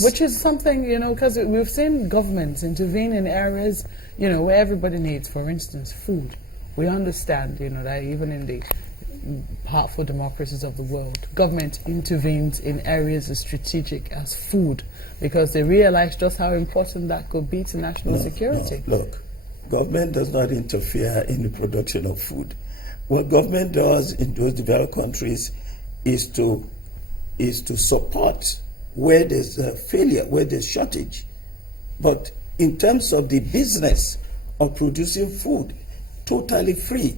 Which is something, because we've seen governments intervene in areas, where everybody needs, for instance, food. We understand, that even in the powerful democracies of the world, government intervenes in areas as strategic as food because they realize just how important that could be to national security. No, look, government does not interfere in the production of food. What government does in those developed countries is to support where there's a failure, where there's shortage. But in terms of the business of producing food, totally free,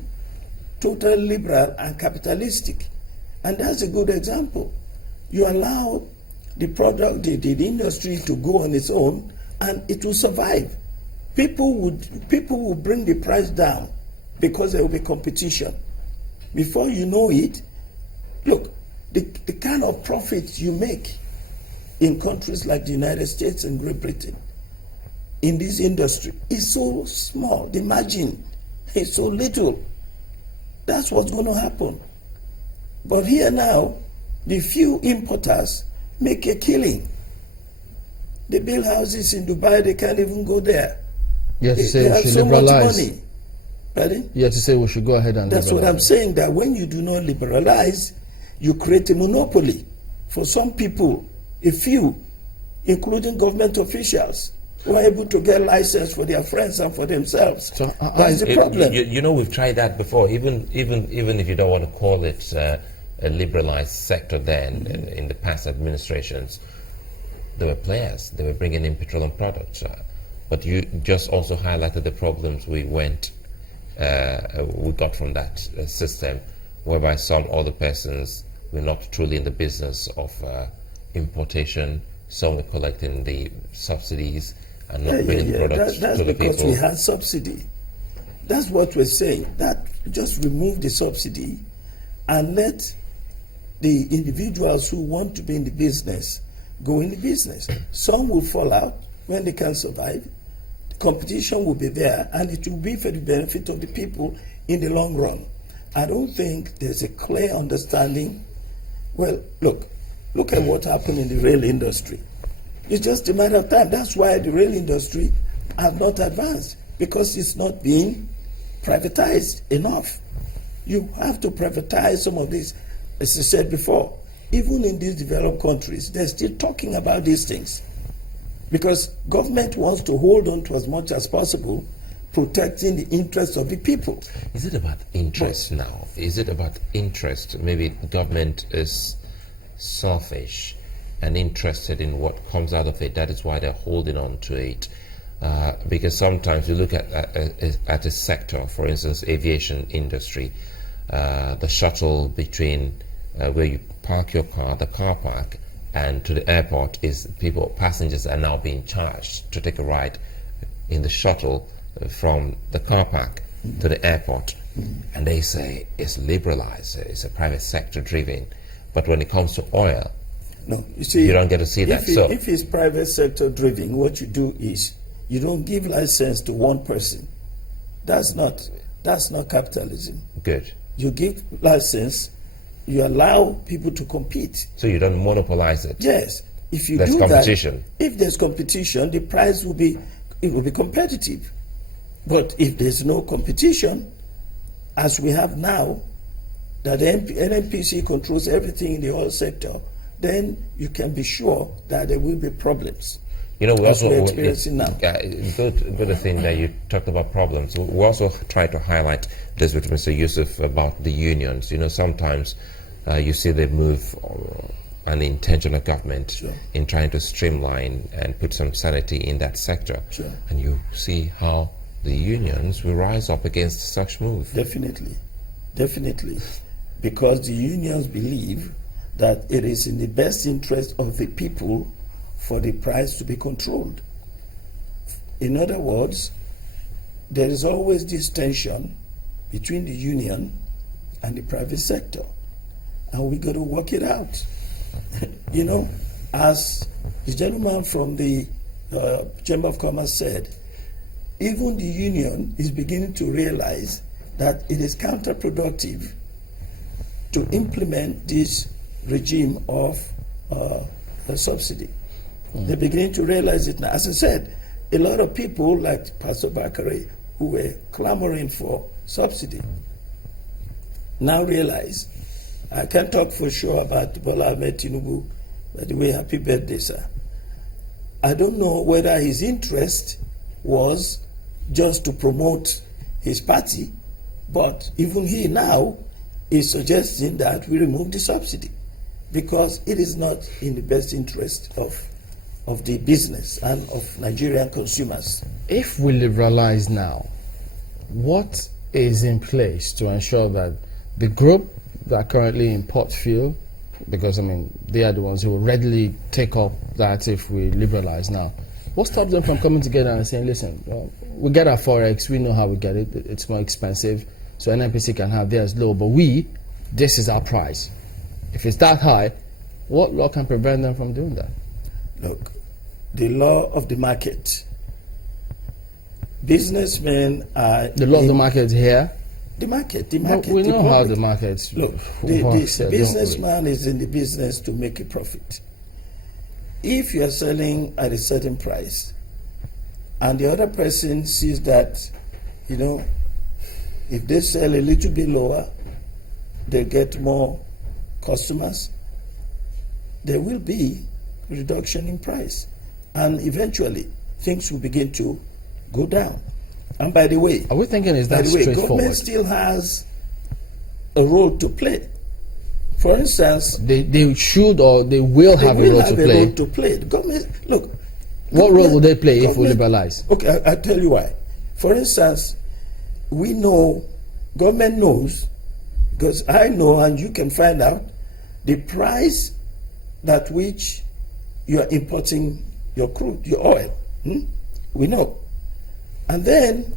totally liberal and capitalistic. And that's a good example. You allow the product, the industry to go on its own and it will survive. People will bring the price down because there will be competition. Before you know it, look, the kind of profits you make in countries like the United States and Great Britain in this industry is so small. The margin is so little. That's what's going to happen. But here now, the few importers make a killing. They build houses in Dubai, they can't even go there. You have to say we should so liberalize. much money. Pardon? You have to say we should go ahead and That's liberalize. what I'm saying, that when you do not liberalize, you create a monopoly for some people, a few, including government officials, who are able to get license for their friends and for themselves. So, that's the problem. We've tried that before. Even if you don't want to call it a liberalized sector then, in the past administrations, there were players. They were bringing in petroleum products. But you just also highlighted the problems we got from that system, whereby some other persons were not truly in the business of importation. Some were collecting the subsidies and not bringing the products that's to the because people. We had subsidy. That's what we're saying. That just remove the subsidy and let the individuals who want to be in the business go in the business. Some will fall out when they can't survive. The competition will be there, and it will be for the benefit of the people in the long run. I don't think there's a clear understanding. Well, look at what happened in the rail industry. It's just a matter of time. That's why the rail industry has not advanced, because it's not being privatized enough. You have to privatize some of these. As I said before, even in these developed countries, they're still talking about these things because government wants to hold on to as much as possible, protecting the interests of the people. Is it about interest now? Is it about interest? Maybe government is selfish and interested in what comes out of it. That is why they're holding on to it. Because sometimes you look at a sector, for instance, aviation industry, the shuttle between where you park your car, the car park, and to the airport is passengers are now being charged to take a ride in the shuttle from the car park to the airport. And they say it's liberalized, it's a private sector driven. But when it comes to oil, no, you see, you don't get to see that. So if it's private sector driven, what you do is you don't give license to one person. That's not capitalism. Good. You give license, you allow people to compete. So you don't monopolize it. Yes. If you there's do competition. That, if there's competition, the price will be competitive. But if there's no competition, as we have now, that the NNPC controls everything in the oil sector, then you can be sure that there will be problems. We also we're experiencing now. Good thing that you talked about problems. We also try to highlight this with Mr. Yusuf about the unions. Sometimes you see the move and the intention of government in trying to streamline and put some sanity in that sector. Sure. And you see how the unions will rise up against such move. Definitely. Because the unions believe that it is in the best interest of the people for the price to be controlled. In other words, there is always this tension between the union and the private sector, and we got to work it out. As the gentleman from the Chamber of Commerce said, even the union is beginning to realize that it is counterproductive to implement this regime of a subsidy. They're beginning to realize it now. As I said, a lot of people like Pastor Bakare, who were clamoring for subsidy, now realize, I can't talk for sure about Bola Ahmed Tinubu. By the way, happy birthday, sir. I don't know whether his interest was just to promote his party, but even he now is suggesting that we remove the subsidy because it is not in the best interest of the business and of Nigerian consumers. If we liberalize now, what is in place to ensure that the group that currently import fuel, because I mean they are the ones who will readily take up that if we liberalize now, what stops them from coming together and saying, listen, well, we get our forex, we know how we get it, it's more expensive, so NNPC can have theirs low, but this is our price. If it's that high, what law can prevent them from doing that? Look, the law of the market. Businessmen are... The law of the market here? The market. We know how the markets... Look, the businessman is in the business to make a profit. If you are selling at a certain price, and the other person sees that, if they sell a little bit lower, they get more customers, there will be reduction in price. And eventually, things will begin to go down. And by the way, are we thinking is that straightforward? Government still has a role to play. For instance, they should or they will have a role to play. The government, look. What role will they play if we liberalize? Okay, I'll tell you why. For instance, we know, government knows, because I know and you can find out, the price at which you are importing your crude, your oil. We know. And then,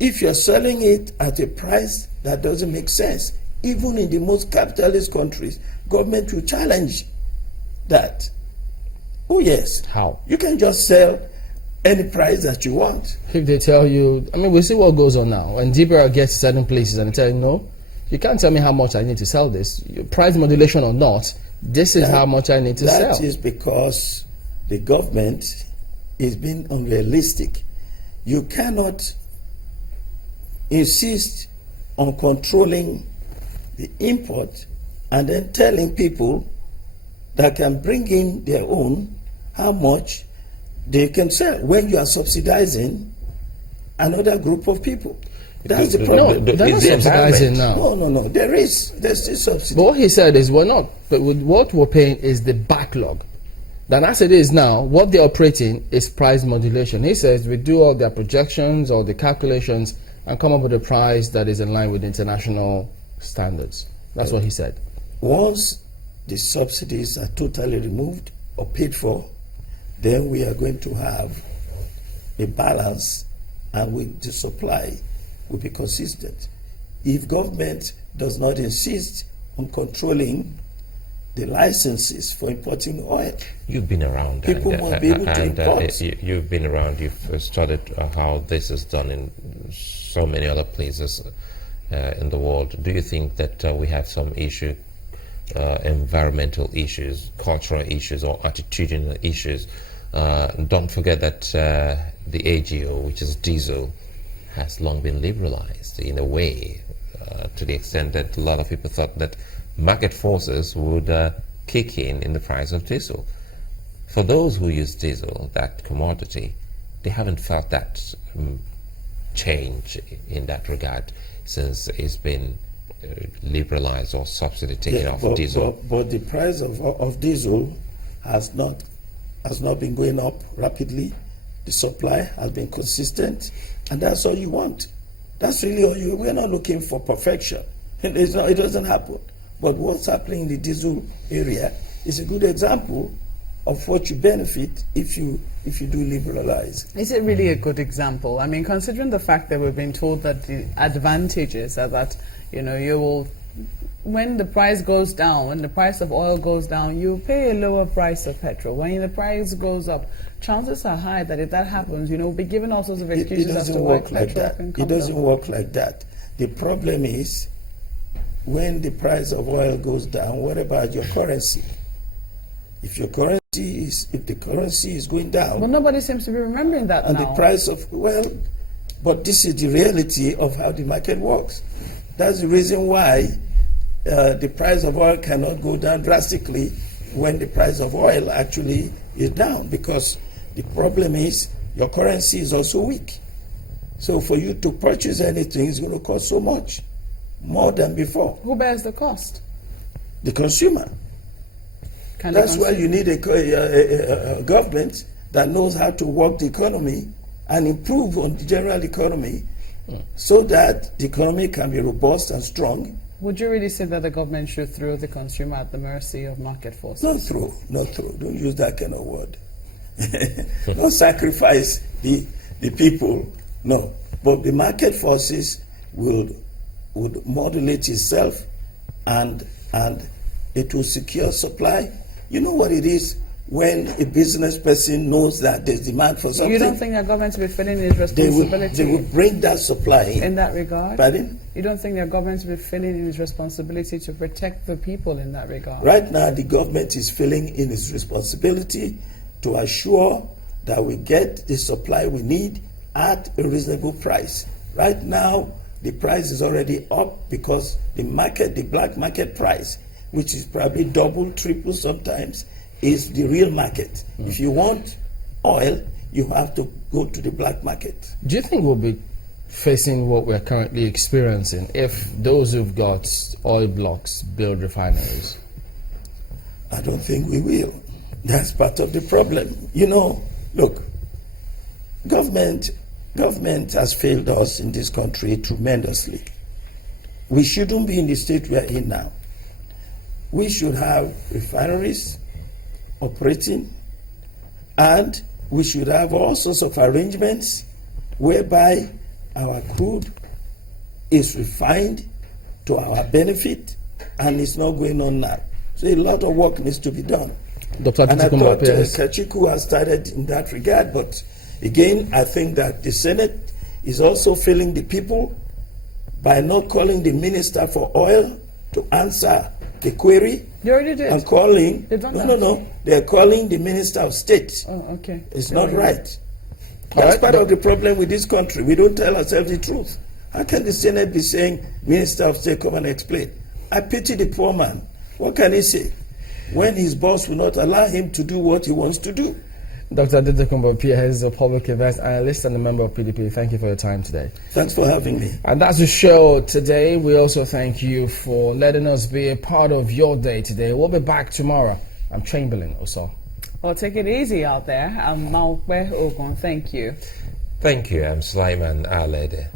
if you're selling it at a price that doesn't make sense, even in the most capitalist countries, government will challenge that. Oh yes. How? You can just sell any price that you want. If they tell you, I mean, we see what goes on now. When DBR gets to certain places and they tell you, no, you can't tell me how much I need to sell this. Price modulation or not, this is how much I need to sell. That is because the government is being unrealistic. You cannot insist on controlling the import and then telling people that can bring in their own how much they can sell when you are subsidizing another group of people. That's the problem. No, they're not subsidizing now. No. There's still subsidy. But what he said is we're not. But what we're paying is the backlog. Then as it is now, what they're operating is price modulation. He says we do all their projections or the calculations and come up with a price that is in line with international standards. That's what he said. Once the subsidies are totally removed or paid for, then we are going to have a balance and the supply will be consistent. If government does not insist on controlling the licenses for importing oil. You've been around. People must be able to import. You've been around. You've studied how this is done in so many other places in the world. Do you think that we have some issue, environmental issues, cultural issues, or attitudinal issues? Don't forget that the AGO, which is diesel, has long been liberalized in a way, to the extent that a lot of people thought that market forces would kick in the price of diesel. For those who use diesel, that commodity, they haven't felt that change in that regard since it's been liberalized or subsidy taken off diesel. But the price of diesel has not been going up rapidly. The supply has been consistent, and that's all you want. That's really all you. We're not looking for perfection. It doesn't happen. But what's happening in the diesel area is a good example of what you benefit if you do liberalize. Is it really a good example? I mean, considering the fact that we've been told that the advantages are that, you will, when the price goes down, when the price of oil goes down, you pay a lower price of petrol. When the price goes up, chances are high that if that happens, we'll be given all sorts of excuses as to why petrol can come down. It doesn't work like that. The problem is, when the price of oil goes down, what about your currency? If your currency if the currency is going down, Well, nobody seems to be remembering that and now. the price of, well, but this is the reality of how the market works. That's the reason why the price of oil cannot go down drastically when the price of oil actually is down, because the problem is your currency is also weak. So for you to purchase anything is going to cost so much, more than before. Who bears the cost? The consumer. Can the That's why you need a government that knows how to work the economy and improve on the general economy so that the economy can be robust and strong. Would you really say that the government should throw the consumer at the mercy of market forces? Not throw. Don't use that kind of word. Don't sacrifice the people. No. But the market forces would modulate itself and it will secure supply. You know what it is when a business person knows that there's demand for something? You don't think the government will be filling its responsibility They will bring that supply in that regard? Pardon? You don't think the government will be filling its responsibility to protect the people in that regard? Right now, the government is filling in its responsibility to assure that we get the supply we need at a reasonable price. Right now, the price is already up because the black market price, which is probably double, triple sometimes, is the real market. If you want oil, you have to go to the black market. Do you think we'll be facing what we're currently experiencing if those who've got oil blocks build refineries? I don't think we will. That's part of the problem. You know, look, government has failed us in this country tremendously. We shouldn't be in the state we are in now. We should have refineries operating, and we should have all sorts of arrangements whereby our crude is refined to our benefit, and it's not going on now. So a lot of work needs to be done. Dr. And I Adetokunbo thought Pearse. Kachiku has started in that regard, but again, I think that the Senate is also failing the people by not calling the Minister for Oil to answer the query. They already did. And calling, They've done that. no, they're calling the Minister of State. Oh, okay. It's not right. All That's right, part but- of the problem with this country. We don't tell ourselves the truth. How can the Senate be saying, Minister of State, come and explain? I pity the poor man. What can he say when his boss will not allow him to do what he wants to do? Dr. Adetokunbo Pearse, a public affairs analyst and a member of PDP. Thank you for your time today. Thanks for having me. And that's the show today. We also thank you for letting us be a part of your day today. We'll be back tomorrow. I'm Chamberlain Oso. Well, take it easy out there. I'm Malwe Ogun. Thank you. Thank you. I'm Sulaiman Alede.